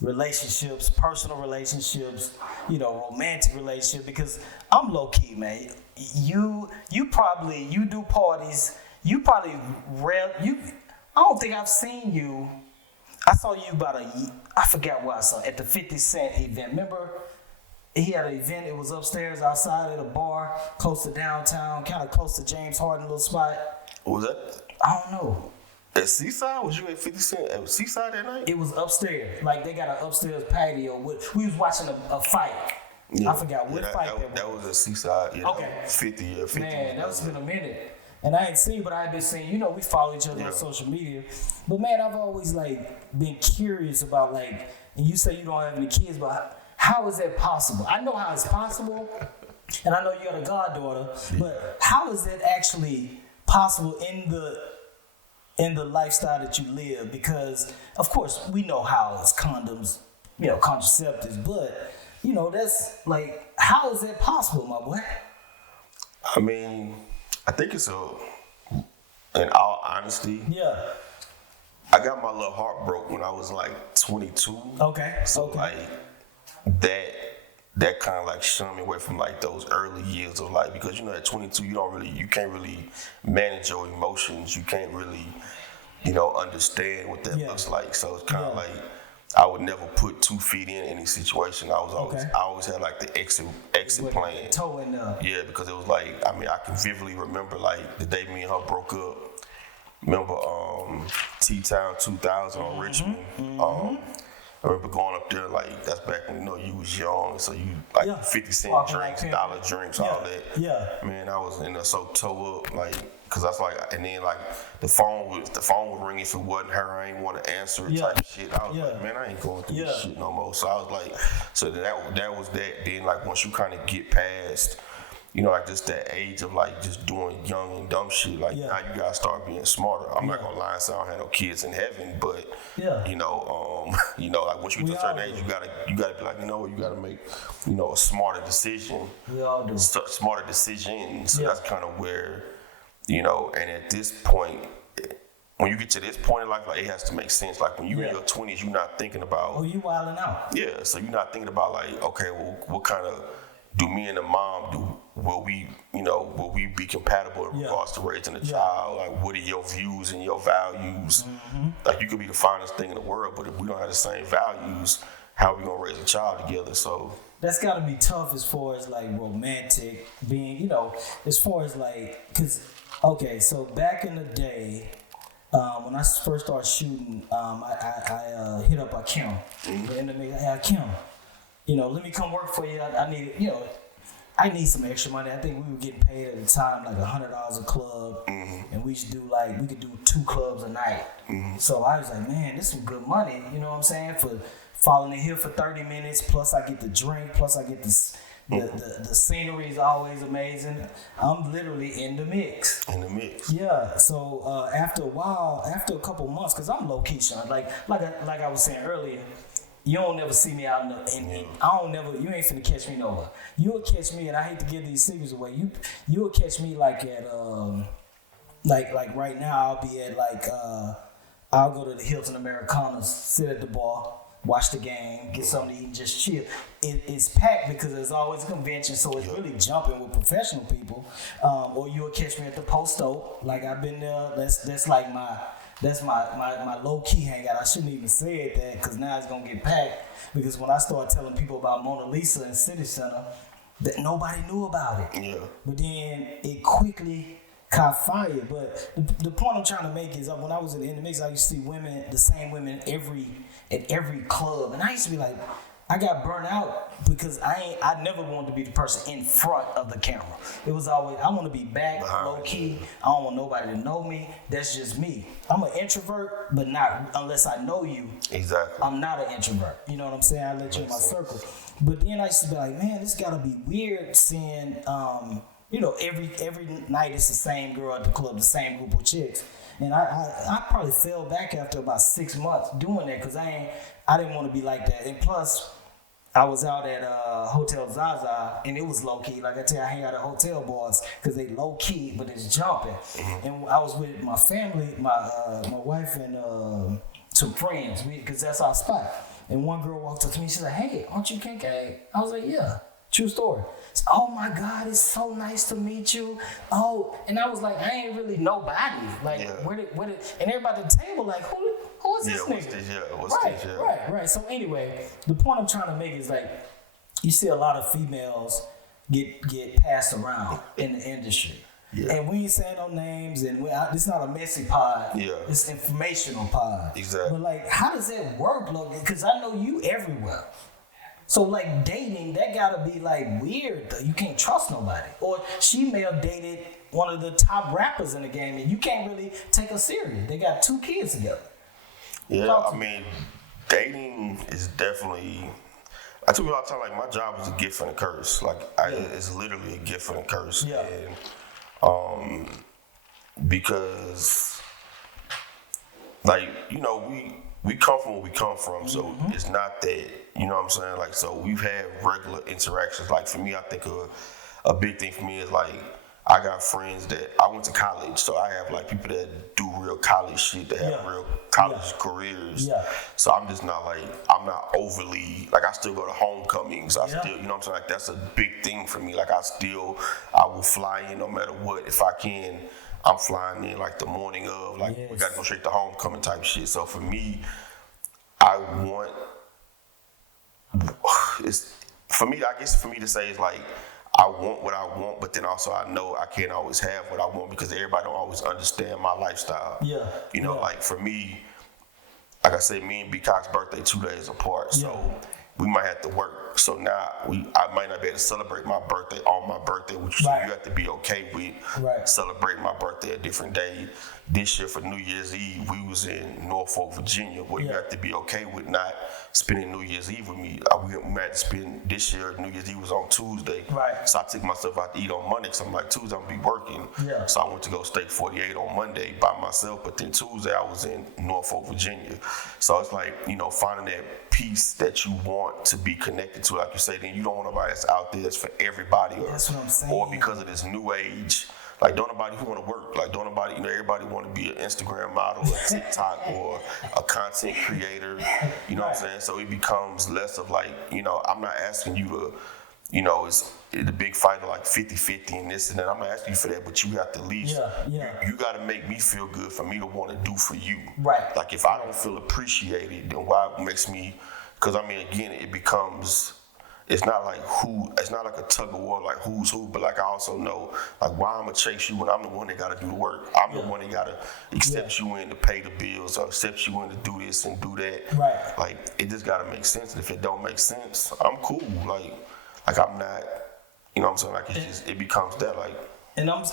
relationships, personal relationships, romantic relationships. Because I'm low key, man. You do parties. You probably I don't think I've seen you. I saw you I forgot what I saw at the 50 Cent event. Remember? He had an event. It was upstairs outside at a bar close to downtown, kind of close to James Harden little spot. What was that? I don't know. At Seaside? Was you at 50 Cent at Seaside that night? It was upstairs. Like they got an upstairs patio. We was watching a fight. Yeah. I forgot what fight that was at Seaside. Yeah, okay. 50. Man, that's been a minute. And I ain't seen, but I had been seeing, we follow each other on social media. But man, I've always been curious about and you say you don't have any kids, but how is that possible? I know how it's possible, and I know you got a goddaughter, but how is that actually possible in the lifestyle that you live? Because of course we know how it's condoms, contraceptives, but that's how is that possible, my boy? I mean, I think it's in all honesty. Yeah. I got my little heart broke when I was 22. Okay. So that kind of shunned me away from those early years of life, because at 22 you can't really manage your emotions. You can't really understand what that looks like. So it's kind of I would never put 2 feet in any situation. I always had the exit plan. Toe in the... Yeah, because it was I can vividly remember the day me and her broke up. Remember T-Town 2000 on Richmond. Mm-hmm. I remember going up there that's back when you was young, so you 50 cent drinks, dollar drinks, all that. Yeah. Man, I was in there so toe up cause that's and then the phone was ringing. If it wasn't her, I ain't want to answer it type shit. I was man, I ain't going through this shit no more. So I was so that was that. Then once you kind of get past, just that age of just doing young and dumb shit. Now you gotta start being smarter. I'm not gonna lie and say I don't have no kids in heaven, but once you get to a certain age, you gotta be you gotta make a smarter decision. We all do. Smarter decisions. So that's kind of where. And at this point, when you get to this point in life, it has to make sense. When you're in your 20s, you're not thinking about... Oh, you wilding out. Yeah, so you're not thinking about, okay, well, what kind of... Do me and the mom do? Will we be compatible in regards to raising a child? What are your views and your values? Mm-hmm. You could be the finest thing in the world, but if we don't have the same values, how are we going to raise a child together? So... That's got to be tough as far as romantic being, as far as because... Okay, so back in the day, when I first started shooting, I hit up Kim. And I Kim, let me come work for you. I need some extra money. I think we were getting paid at the time $100 a club, and we used to do we could do 2 clubs a night. So I was like, man, this is some good money. You know what I'm saying? For falling in here for 30 minutes, plus I get the drink, plus I get the scenery is always amazing. I'm literally in the mix. Yeah. So after a while, after a couple months, because I'm low key, Shawn. Like I was saying earlier, you don't never see me out in you ain't finna catch me nowhere. You'll catch me, and I hate to give these secrets away. You'll catch me at like right now. I'll be at I'll go to the Hilton Americanas, sit at the bar, watch the game, get something to eat, and just chill. It's packed because there's always a convention, so it's really jumping with professional people. Or you'll catch me at the Post Oak. I've been there. That's my low key hangout. I shouldn't even say it that because now it's gonna get packed. Because when I start telling people about Mona Lisa and City Center, that nobody knew about it. Yeah. But then it quickly caught fire. But the point I'm trying to make is when I was in the mix, I used to see women, the same women at every club, and I used to be like, I got burnt out because I never wanted to be the person in front of the camera. It was always, I want to be back, low key. I don't want nobody to know me. That's just me. I'm an introvert, but not unless I know you. Exactly. I'm not an introvert. You know what I'm saying? I let you in my circle. But then I used to be like, man, this gotta be weird seeing, every night it's the same girl at the club, the same group of chicks. And I probably fell back after about 6 months doing that because I didn't want to be like that. And plus, I was out at Hotel Zaza, and it was low key. Like I tell you, I hang out at hotel bars because they low key, but it's jumping. Mm-hmm. And I was with my family, my wife, and some friends, because that's our spot. And one girl walked up to me. She's like, "Hey, aren't you Kincade?" I was like, "Yeah." True story. Oh my God, it's so nice to meet you. Oh, and I was like, I ain't really nobody. Like, where did, and everybody at the table, like, who is this nigga? Right. So anyway, the point I'm trying to make is like, you see a lot of females get passed around in the industry. Yeah. And we ain't saying no names, and it's not a messy pod. Yeah. It's informational pod. Exactly. But like, how does that work, Logan? Because I know you everywhere. So like dating, that gotta be like weird though. You can't trust nobody. Or she may have dated one of the top rappers in the game and you can't really take her serious. They got 2 kids together. Yeah, I mean, dating is definitely, I tell you all the time, like my job is a gift and a curse. Like it's literally a gift and a curse. Yeah. And because like, you know, we come from where we come from, so it's not that, you know what I'm saying? Like, so we've had regular interactions. Like, for me, I think a big thing for me is, like, I got friends that, I went to college, so I have, like, people that do real college shit, that have real college careers. Yeah. So I'm just not, like, I'm not overly, like, I still go to homecomings. I still, you know what I'm saying? Like, that's a big thing for me. Like, I will fly in no matter what. If I can, I'm flying in like the morning of, like we gotta go straight to homecoming type shit. So for me, I guess for me to say is like, I want what I want, but then also I know I can't always have what I want because everybody don't always understand my lifestyle. Yeah. You know, like for me, like I said, me and B Cox's birthday 2 days apart. So we might have to work. So now I might not be able to celebrate my birthday on my birthday, which you have to be okay with. Right. Celebrate my birthday a different day. This year for New Year's Eve, we was in Norfolk, Virginia, where you have to be okay with not spending New Year's Eve with me. We had to spend this year, New Year's Eve was on Tuesday. Right. So I took myself out to eat on Monday because I'm like, Tuesday I'm going to be working. Yeah. So I went to go Steak 48 on Monday by myself, but then Tuesday I was in Norfolk, Virginia. So it's like, you know, finding that piece that you want to be connected to, like you say, then you don't want nobody that's out there that's for everybody, that's what I'm saying. Or because of this new age. Like, don't nobody who want to work. Like, don't nobody, you know, everybody want to be an Instagram model, a TikTok, or a content creator. You know what I'm saying? So it becomes less of like, you know, I'm not asking you to, you know, it's the big fight of like 50-50 and this and that. I'm not asking you for that, but you have to at least, you got to make me feel good for me to want to do for you. Right. Like, if I don't feel appreciated, then why it makes me, because I mean, again, it becomes, it's not like a tug of war, like who's who, but like I also know, like, why I'm gonna chase you when I'm the one that gotta do the work. I'm the one that gotta accept you in to pay the bills or accept you in to do this and do that. Right. Like, it just gotta make sense. And if it don't make sense, I'm cool. Like I'm not, you know what I'm saying? Like, it becomes that, like. And I'm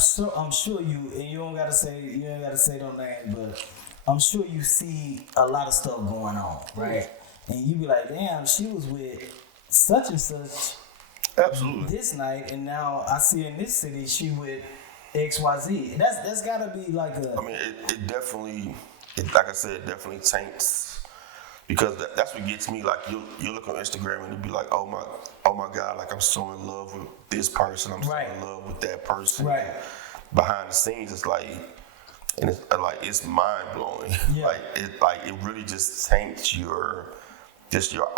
sure you, and you ain't gotta say no name, but I'm sure you see a lot of stuff going on, right? And you be like, damn, she was with such and such this night, and now I see in this city she with XYZ. That's gotta be like a. I mean, it definitely, like I said, it definitely taints, because that's what gets me. Like, you look on Instagram and you be like, oh my God, like, I'm so in love with this person, I'm so in love with that person. Right. And behind the scenes, it's like, and it's mind blowing. Yeah. It really just taints your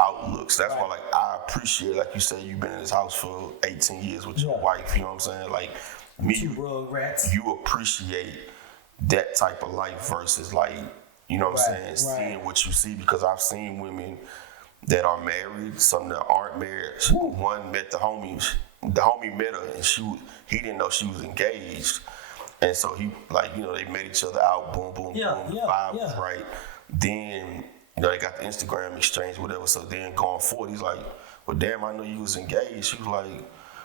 outlooks. That's why, like, I appreciate, like you say, you've been in this house for 18 years with your wife, you know what I'm saying? Like, me, you appreciate that type of life versus, like, you know what I'm saying, seeing what you see, because I've seen women that are married, some that aren't married. One met the homie met her, and he didn't know she was engaged. And so he, like, you know, they met each other out, boom, boom, boom, the vibe was right. Then, you know, they got the Instagram exchange, whatever. So then going forward, he's like, well, damn, I know you was engaged. She was like,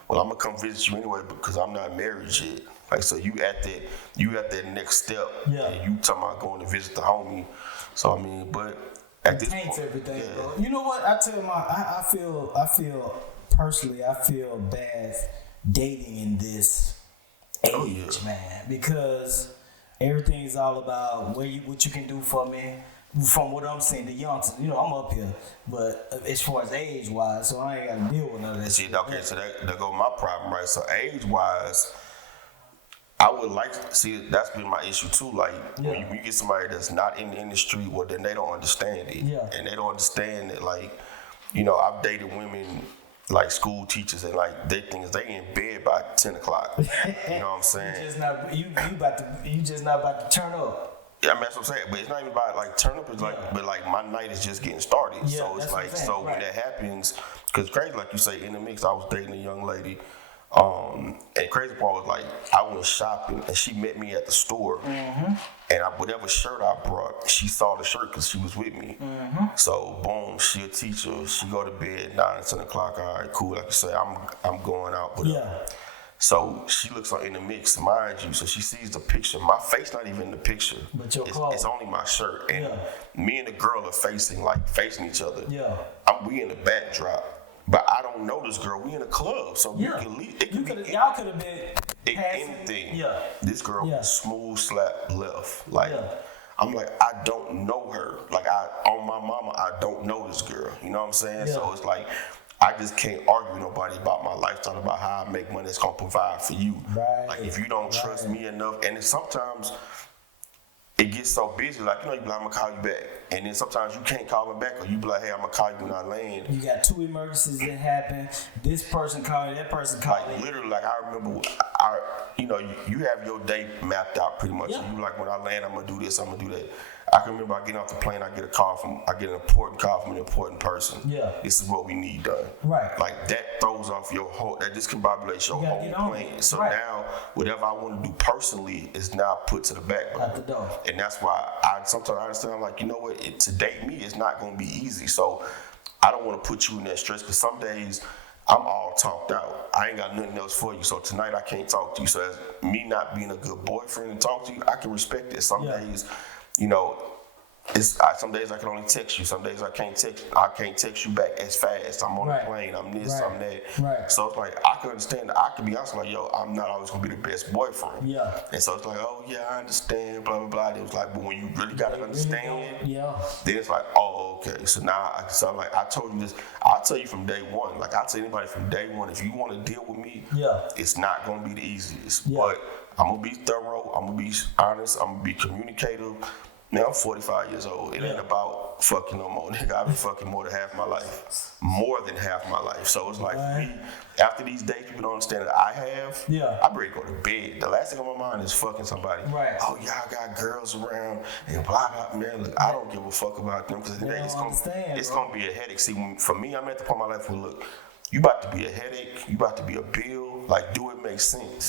well, I'm gonna come visit you anyway because I'm not married yet. Like, so you at that next step. Yeah. And you talking about going to visit the homie. So I mean, but at this point, everything, bro. You know what? I tell I feel personally, I feel bad dating in this age, man, because everything is all about what you can do for me. From what I'm seeing, the youngsters, you know, I'm up here, but as far as age-wise, so I ain't got to deal with none of that shit. Okay, so that go my problem, right? So age-wise, I would like to see that's been my issue too. Like when you get somebody that's not in the industry, well then they don't understand it. Yeah. And they don't understand that like, you know, I've dated women like school teachers and like they think they in bed by 10 o'clock. You know what I'm saying? You just not about to turn up. Yeah, I mean, that's what I'm saying. But it's not even about like turn up. It's like, but like my night is just getting started. Yeah, so it's like, so when that happens, because crazy, like you say, in the mix, I was dating a young lady. And crazy part was like, I went shopping and she met me at the store. And whatever shirt I brought, she saw the shirt because she was with me. So boom, she a teacher. She go to bed 9 or 10 o'clock. All right, cool. Like you say, I'm going out. Whatever. So she looks in the mix, mind you. So she sees the picture. My face not even in the picture. But your it's only my shirt. And me and the girl are facing each other. Yeah. We in the backdrop. But I don't know this girl. We in a club. So y'all could have been anything. Yeah. This girl was smooth slap left. Like I'm like, I don't know her. Like on my mama, I don't know this girl. You know what I'm saying? Yeah. So it's like I just can't argue with nobody about my lifestyle, about how I make money that's gonna provide for you. Right. Like if you don't trust me enough, and sometimes it gets so busy, like, you know, you be like, I'm gonna call you back. And then sometimes you can't call me back, or you be like, hey, I'm gonna call you when I land. You got 2 emergencies that happen. This person called, that person called. Like, literally, like, I remember, you know, you have your day mapped out pretty much. Yeah. You like, when I land, I'm gonna do this, I'm gonna do that. I can remember I get off the plane, I get an important call from an important person. Yeah. This is what we need done. Right. Like, that throws off your whole, that discombobulates your whole plane. So now, whatever I want to do personally is now put to the back burner. Out the door. And that's why sometimes I understand, I'm like, you know what, to date me, it's not going to be easy. So I don't want to put you in that stress, because some days I'm all talked out. I ain't got nothing else for you. So tonight I can't talk to you. So as me not being a good boyfriend and talk to you, I can respect it. Some days, you know, some days I can only text you. Some days I can't text you back as fast. I'm on the plane. I'm this. I'm that. Right. So it's like I can understand that. I can be honest, like, yo, I'm not always gonna be the best boyfriend. Yeah. And so it's like, oh yeah, I understand. Blah blah blah. And it was like, but when you really gotta understand, then it's like, oh okay. So now, I'm like, I told you this. I'll tell you from day one. Like I tell anybody from day one, if you want to deal with me, it's not gonna be the easiest. But I'm gonna be thorough. I'm gonna be honest. I'm gonna be communicative. Now I'm 45 years old. It ain't about fucking no more. Nigga, I've been fucking more than half my life. More than half my life. So it's like for me, after these days, people don't understand that I have. I'm ready to go to bed. The last thing on my mind is fucking somebody. Right. Oh, y'all got girls around and blah, blah. Man, look, I don't give a fuck about them, because today it's gonna be a headache. See, for me, I'm at the point in my life where, look, you about to be a headache. You about to be a bill. Like, do it make sense?